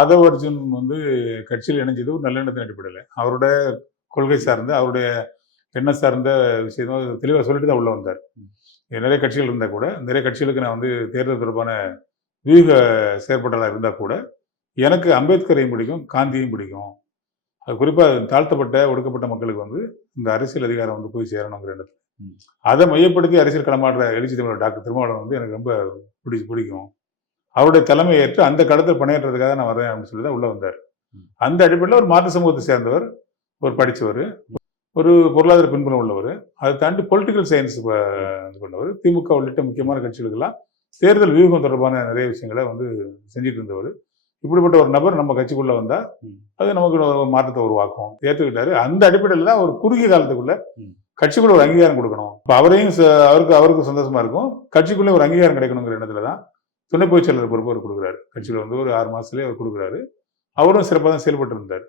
ஆதவ் அர்ஜுன் வந்து கட்சியில் இணைஞ்சது ஒரு நல்லெண்ணத்தின் அடிப்படையில், அவருடைய கொள்கை சார்ந்த, அவருடைய எண்ணம் சார்ந்த விஷயம் தெளிவாக சொல்லிட்டு தான் உள்ள வந்தார். நிறைய கட்சிகள் இருந்தால் கூட, நிறைய கட்சிகளுக்கு நான் வந்து தேர்தல் தொடர்பான வியூக செயற்பட்டலாக இருந்தால் கூட, எனக்கு அம்பேத்கரையும் பிடிக்கும், காந்தியும் பிடிக்கும். அது குறிப்பாக தாழ்த்தப்பட்ட ஒடுக்கப்பட்ட மக்களுக்கு வந்து இந்த அரசியல் அதிகாரம் வந்து போய் சேரணுங்கிற எண்ணத்தில், அதை மையப்படுத்தி அரசியல் களமாடுற எழுச்சி தமிழர் டாக்டர் திருமாவளவன் வந்து எனக்கு ரொம்ப பிடிக்கும். அவருடைய தலைமை ஏற்று அந்த களத்தில் பணியாற்றுறதுக்காக நான் வரேன் அப்படின்னு சொல்லி தான் உள்ள வந்தார். அந்த அடிப்படையில் ஒரு மாற்று சமூகத்தை சேர்ந்தவர், ஒரு படித்தவர், ஒரு பொருளாதார பின்புலம் உள்ளவர், அதை தாண்டி பொலிட்டிக்கல் சயின்ஸ் கொண்டவர், திமுக உள்ளிட்ட முக்கியமான கட்சிகளுக்கெல்லாம் தேர்தல் வியூகம் தொடர்பான நிறைய விஷயங்களை வந்து செஞ்சுட்டு இருந்தவர். இப்படிப்பட்ட ஒரு நபர் நம்ம கட்சிக்குள்ள வந்தா அது நமக்கு ஒரு மாற்றத்தை உருவாக்கும் ஏற்றுக்கிட்டாரு. அந்த அடிப்படையில் தான் ஒரு குறுகிய காலத்துக்குள்ள கட்சிக்குள்ள ஒரு அங்கீகாரம் கொடுக்கணும். இப்போ அவரையும் அவருக்கு சந்தோஷமா இருக்கும், கட்சிக்குள்ளே ஒரு அங்கீகாரம் கிடைக்கணுங்கிற எண்ணத்துல தான் துணை பொதுச் செயலாளர் பொறுப்பு அவர் கொடுக்குறாரு. கட்சியில் வந்து ஒரு 6 மாசத்துலேயே அவர் கொடுக்குறாரு. அவரும் சிறப்பாக தான் செயல்பட்டு இருந்தார்.